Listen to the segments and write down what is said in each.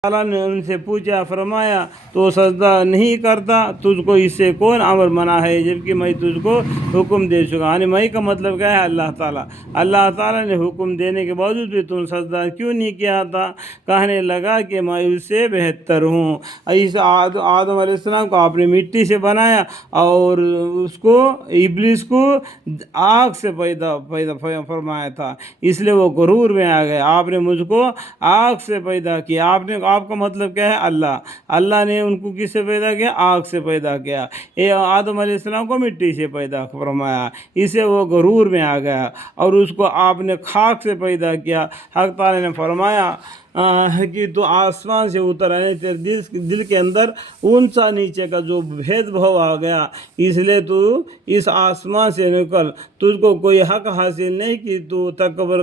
ताला ने उनसे पूछा, फरमाया तो सजदा नहीं करता, तुझको इससे कौन अमर मना है जबकि मैं तुझको हुक्म दे चुका। यानी मैं का मतलब क्या है, अल्लाह ताला ने हुक्म देने के बावजूद भी तुम सजदा क्यों नहीं किया था। कहने लगा कि मैं उससे बेहतर हूँ। इस आदम अलैहिस्सलाम को आपने मिट्टी से बनाया और उसको इब्लिस को आग से पैदा पैदा फरमाया था, इसलिए वो गुरूर में आ गए। आपने मुझको आग से पैदा किया। आपका मतलब क्या है, अल्लाह ने उनको किससे पैदा किया, आग से पैदा किया। ये आदम अलैहिस्सलाम को मिट्टी से पैदा फरमाया, इससे वो गुरूर में आ गया। और उसको आपने खाक से पैदा किया। हक ताला ने फरमाया कि तो आसमान से उतर आए, तेरे दिल के अंदर ऊंचा नीचे का जो भेदभाव आ गया, इसलिए तू इस आसमान से निकल। तुझको कोई हक हासिल नहीं कि तू तकबर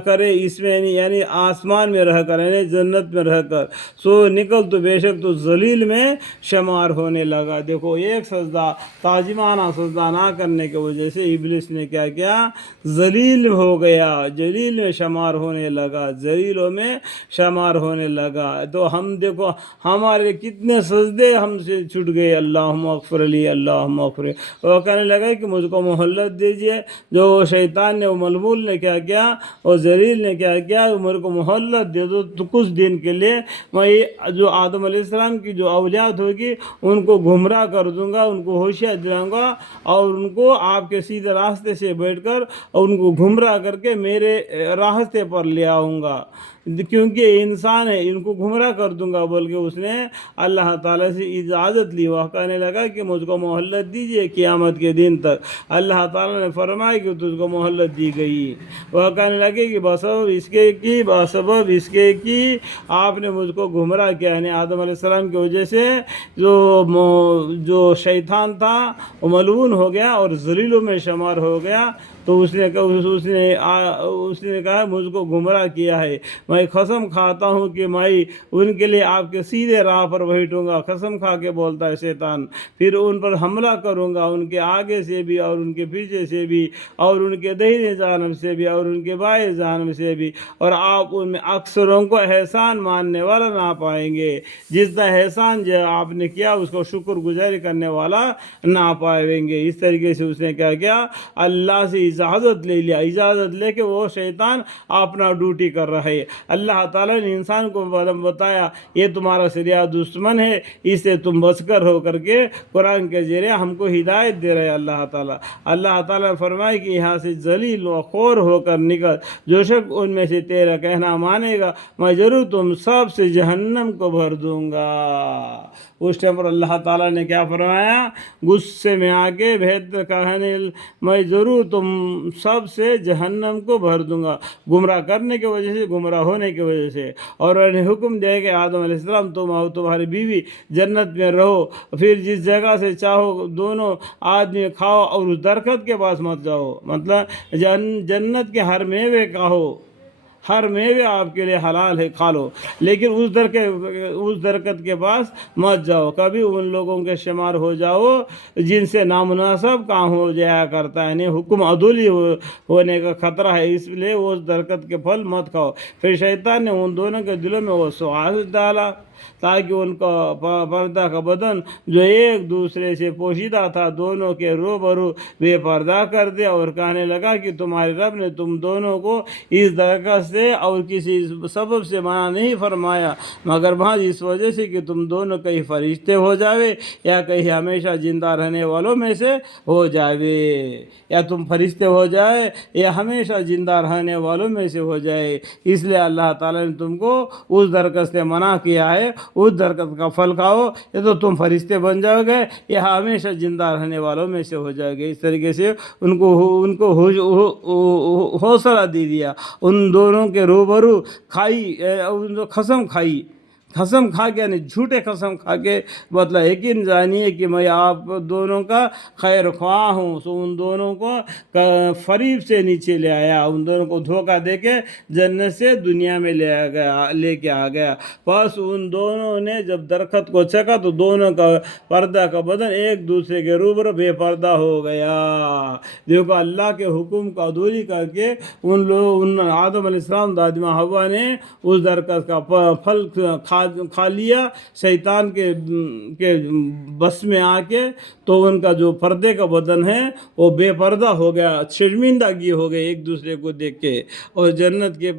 करे इसमें, यानी आसमान में रह कर, यानी जन्नत में रह कर। सो निकल तो बेशक तो जलील में शुमार होने लगा। देखो, एक सजदा, ताजिमाना सजदा ना करने की वजह से इब्लिस ने क्या किया, जलील हो गया, जलील में शुमार होने लगा, जलीलों में शुमार होने लगा। तो हम देखो हमारे कितने सजदे हमसे छूट गए। अल्लाहुम्मा अग़फ़िर ली, अल्लाहुम्मा अग़फ़िर। वो कहने लगा कि मुझको मोहल्लत दीजिए। जो शैतान ने, वो मलमूल ने क्या किया, और जलील ने क्या किया, मेरे को मोहल्लत दे दो तो कुछ दिन के लिए मैं जो आदम अलैहिस्सलाम की जो औलाद होगी उनको गुमराह कर दूंगा, उनको होशियार दिलाऊंगा और उनको आपके सीधे रास्ते से बैठकर और उनको गुमराह करके मेरे रास्ते पर ले आऊँगा, क्योंकि इंसान है, इनको गुमराह कर दूंगा बोल के उसने अल्लाह ताला से इजाज़त ली। वह कहने लगा कि मुझको मोहल्लत दीजिए क़यामत के दिन तक। अल्लाह ताला ने फरमाया कि तुझको मोहल्लत दी गई। वह कहने लगे कि बसबब इसके कि आपने मुझको गुमराह किया, यानी आदम अलैहिस्सलाम की वजह से जो शैतान था वो मलऊन हो गया और जलीलों में शुमार हो गया। तो उसने कहा मुझको गुमराह किया है, मैं कसम खाता हूँ कि मैं उनके लिए आपके सीधे राह पर बैठूँगा। कसम खा के बोलता है शैतान, फिर उन पर हमला करूँगा, उनके आगे से भी और उनके पीछे से भी और उनके दाहिने जानब से भी और उनके बाएं जानब से भी, और आप उनमें अक्सरों को एहसान मानने वाला ना पाएंगे। जितना एहसान जो आपने किया उसको शुक्रगुजारी करने वाला ना पाएंगे। इस तरीके से उसने क्या किया, अल्लाह से इजाज़त ले लिया। इजाज़त लेके वो शैतान अपना ड्यूटी कर रहा है। अल्लाह ताला ने इंसान को बताया ये तुम्हारा सिरिया दुश्मन है, इससे तुम बचकर हो करके कुरान के जरिए हमको हिदायत दे रहे हैं अल्लाह ताला ने फरमाया कि यहाँ से जलील व खोर होकर निकल, जो शख्स उनमें से तेरा कहना मानेगा मैं ज़रूर तुम सब से जहन्नम को भर दूंगा। उस टाइम पर अल्लाह ताला ने क्या फरमाया, गुस्से में आके भेद कहने मैं ज़रूर तुम सब से जहन्नम को भर दूंगा, गुमराह करने की वजह से, गुमराह होने की वजह से। और उन्हें हुक्म दिया कि आदम अलैहिस्सलाम तुम और तुम्हारी बीवी जन्नत में रहो, फिर जिस जगह से चाहो दोनों आदमी खाओ और उस दरख्त के पास मत जाओ। मतलब जन्नत के हर मेवे खाओ, हर मेवे आपके लिए हलाल है, खा लो, लेकिन उस दरख्त के पास मत जाओ। कभी उन लोगों के शुमार हो जाओ जिनसे नामुनासिब काम हो जाया करता है, यानी हुक्म अदुली होने का खतरा है, इसलिए उस दरख्त के फल मत खाओ। फिर शैतान ने उन दोनों के दिलों में वो सुआस डाला ताकि उनका पर्दा का बदन जो एक दूसरे से पोशीदा था दोनों के रूबरू बेपर्दा कर दिया। और कहने लगा कि तुम्हारे रब ने तुम दोनों को इस दरख्त से और किसी सबब से मना नहीं फरमाया मगर महज इस वजह से कि तुम दोनों कहीं फरिश्ते हो जावे या कहीं हमेशा जिंदा रहने वालों में से हो जावे, या तुम फरिश्ते हो जाए या हमेशा जिंदा रहने वालों में से हो जाए। इसलिए अल्लाह ताला ने तुमको उस दरख्त से मना किया है, उस दरख्त का फल खाओ, ये तो तुम फरिश्ते बन जाओगे या हमेशा जिंदा रहने वालों में से हो जाओगे। इस तरीके से उनको हौसला दे दिया। उन दोनों के रूबरू खाई, कसम खाई कसम खा के यानी झूठे कसम खा के मतलब यकीन जानिए कि मैं आप दोनों का खैर ख्वाह हूँ। सो उन दोनों को फरीब से नीचे ले आया, उन दोनों को धोखा दे के जन्नत से दुनिया में लेके आ गया। बस उन दोनों ने जब दरख्त को चखा तो दोनों का पर्दा का बदन एक दूसरे के रूबरू बेपर्दा हो गया। देखो अल्लाह के हुक्म का अधूरी करके उन आदम अलैहिस्सलाम दादिमा हवा ने उस दरख्त का फल खा लिया शैतान के बस में आके, तो उनका जो पर्दे का बदन है वो बेपर्दा हो गया, शर्मिंदगी हो गई एक दूसरे को देख के। और जन्नत के